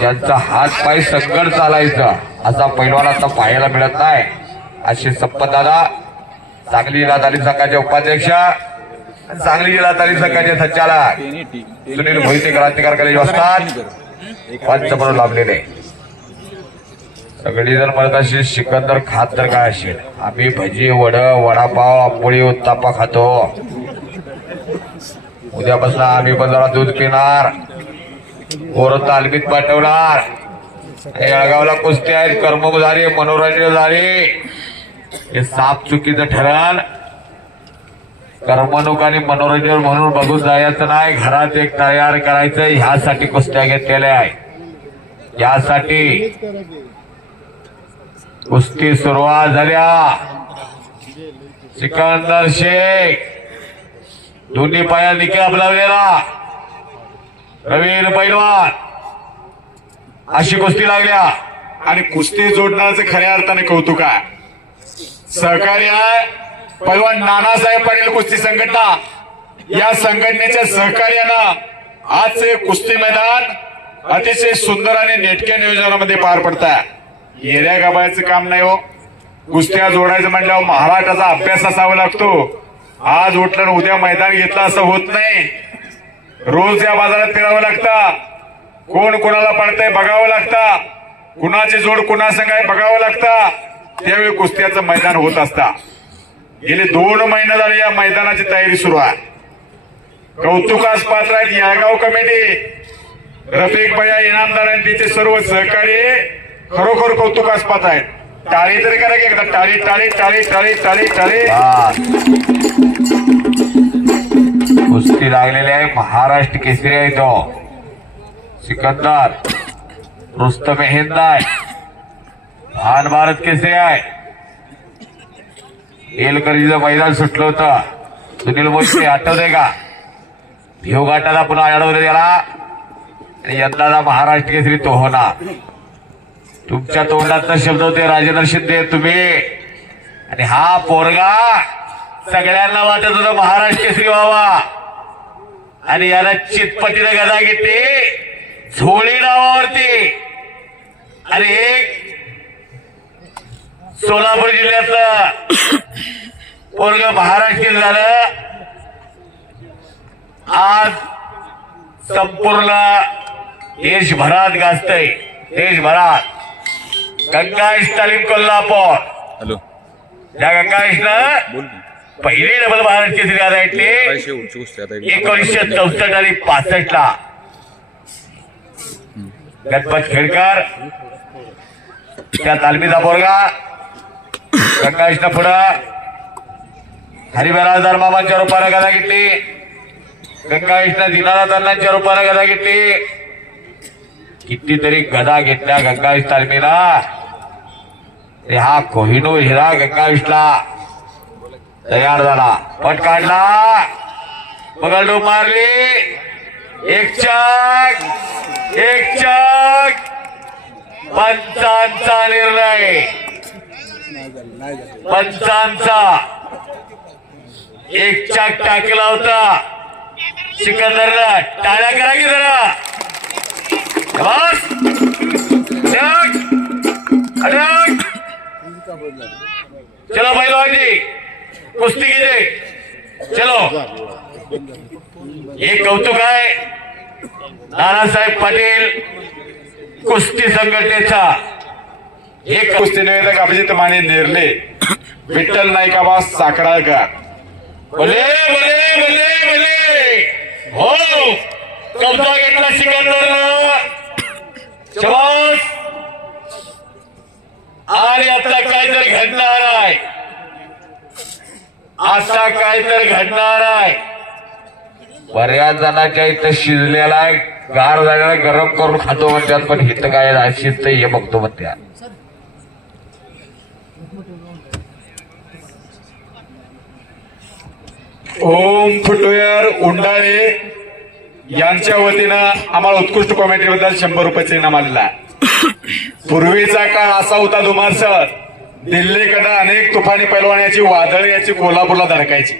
ज्यांचा हात पाय संकट चालायचा असा पैलवान आता पाहायला मिळत नाही. अशी संपतदादा सांगली जिल्हा तालीम संघाचे उपाध्यक्ष, सांगली जिल्हा तालीम संघाचे संचालक सुनील मोहिते क्रांतिकार कॉलेज असतात पंच म्हणून लाभलेले. सगळी जण म्हणत असेल सिकंदर खात तर काय असेल, आम्ही भजी वड वडापाव आंबोळी उत्तापा खातो. उद्यापासून आम्ही पण जरा दूध पिणार, पोरं तालमीत पाठवणार. येळगावला कुस्ती आहेत, करमणूक झाली, मनोरंजन झाले. हे साफ चुकीचं ठरण. करमणूक आणि मनोरंजन म्हणून बघून जायचं नाही, घरात एक तयार करायचं. ह्यासाठी कुस्त्या घेतलेल्या आहे. यासाठी कुस्ती सुरुवात झाल्या. सिकंदर शेख दोन्ही पाया निकाब लावलेला रवींद्र पैलवान, अशी कुस्ती लागल्या. आणि कुस्ती जोडण्याचं खऱ्या अर्थाने कौतुक आहे. सहकार्य पैलवान नानासाहेब पाटील कुस्ती संघटना, या संघटनेच्या सहकार्यानं आजचे कुस्ती मैदान अतिशय सुंदर आणि नेटक्या नियोजनामध्ये पार पडत आहे. येऱ्या गाबायचं काम नाही हो. कुस्त्या जोडायचं म्हटल्यावर महाराष्ट्राचा अभ्यास असावा लागतो. आज उठलं उद्या मैदान घेतलं असं होत नाही. रोज या बाजारात फिरावं लागतं, कोण कोणाला पडतंय बघावं लागतं, कुणाची जोड कुणा संग आहे बघावं लागतं. त्यावेळी कुस्त्याचं मैदान होत असता. गेले 2 महिने झाले या मैदानाची तयारी सुरू आहे. कौतुकास पात्र आहेत येळगाव कमिटी, रफिक भैया इनामदार आणि तिचे सर्व सहकारी खरोखर कौतुकास पात्र आहेत. टाळी तरी करा की एकदा, टाळी टाळी टाळी टाळी टाळी टाळी. कुस्ती लागलेली आहे. महाराष्ट्र केसरी आहे तो सिकंदर. रुस्तम हिंद आहे, भान भारत केसरी आहे. एलकरीचं मैदान सुटलं होतं, सुनील मोहिते आठवते का? भिवघाटाला पुन्हा अडवलं त्याला. आणि यंदाचा महाराष्ट्र केसरी तो होणार. तुमच्या तोंडातला शब्द होते राजेंद्र शिंदे तुम्ही. आणि हा पोरगा सगळ्यांना वाटत होता महाराष्ट्र केसरी व्हावा. आणि याला चितपतीने गदा घेतली झोळी नावावरती. आणि एक सोलापूर जिल्ह्यातलं पोरग महाराष्ट्र केसरी झालं. आज संपूर्ण देशभरात गाजतंय, देशभरात. गंगाईश तालीम कोल्हापूर, हॅलो, या गंगाईशनं पहिली डबल महाराष्ट्र केसरी गादा घेतली 1964 आणि 65 ला. गणपत खेडकर त्या तालमीचा पोरगा. गंगाईशनं पुढं हरिबराजदार मामांच्या रूपाने गदा घेतली. गंगाईशनं दिनानाथ अण्णांच्या रूपाने गदा घेतली. कितीतरी गदा घेतल्या गंगाईश तालमीला. हा कोहिनूर हिरा गंगाईशला तयार झाला. पट काढला, बगलडूब मारली. एक चक, एक चक. पंचांचा निर्णय, पंचांचा. एक चक टाकला होता सिकंदरला. टाळ्या करा की जरा. बस चलो पहिलवानजी कुस्ती कीजिए. चलो, एक कौतुक आहे नानासाहेब पाटील कुस्ती संघटनेचा. एक कुस्ती निवेदक अभिजित माने नेरले, विठ्ठल नाईकाबा साखराळकर. बोले बोले बोले बोले हो. कब्जा घेतला सिकंदरनं. शबास. आणि आता काय तर घडणार आहे, आता काय तर घडणार आहे. बऱ्याच जणांच्या इथं शिजलेला आहे, गार झालेला गरम करून खातो म्हणतात, पण हिथं काय शिजत हे बघतो म्हणतात. ओम फुटवेअर उंडाळे यांच्या वतीनं आम्हाला उत्कृष्ट कॉमेंट्रीबद्दल 100 रुपयाचे इनाम आलेला आहे. पूर्वीचा काळ असा होता धुमार सर, दिल्लीकडे अनेक तुफानी पैलवान याची वादळ याची कोल्हापूरला धडकायची.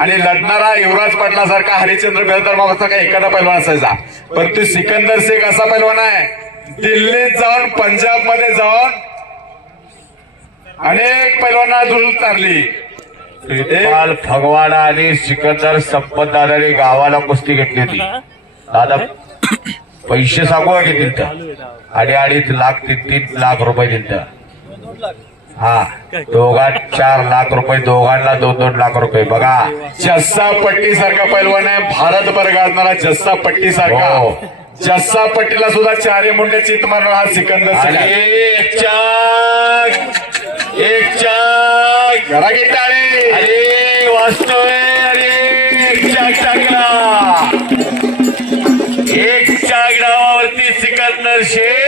आणि लढणारा युवराज पाटलासारखा हरिश्चंद्र बेलधर्माचा काही एखादा पैलवान असायचा. परंतु सिकंदर शेख असा पैलवान आहे, दिल्लीत जाऊन पंजाब मध्ये जाऊन अनेक पैलवानांना धूळ चारली. श्रीपाल फगवाडा आणि सिकंदर संपत दादाने गावाला कुस्ती घेतली होती. दादा पैसे सांगू का किती दिलतं? 2.5 लाख 3 लाख रुपये दिलतं. हा, दोघात 4 लाख रुपये, दोघांना 2-2 लाख रुपये. बघा, जस्सा पट्टी सारखा पैलवान आहे, भारतभर गाजणारा जस्सा पट्टी सारखा. हो. जस्सा पट्टीला सुद्धा 4 मुंडे चित मारणार हा सिकंदर शेख आणि आहे. एक चाक घरा की टाळी. अरे वास्तव अरे एक चाक टाकला. एक चाक डावावरती सिकंदर शेख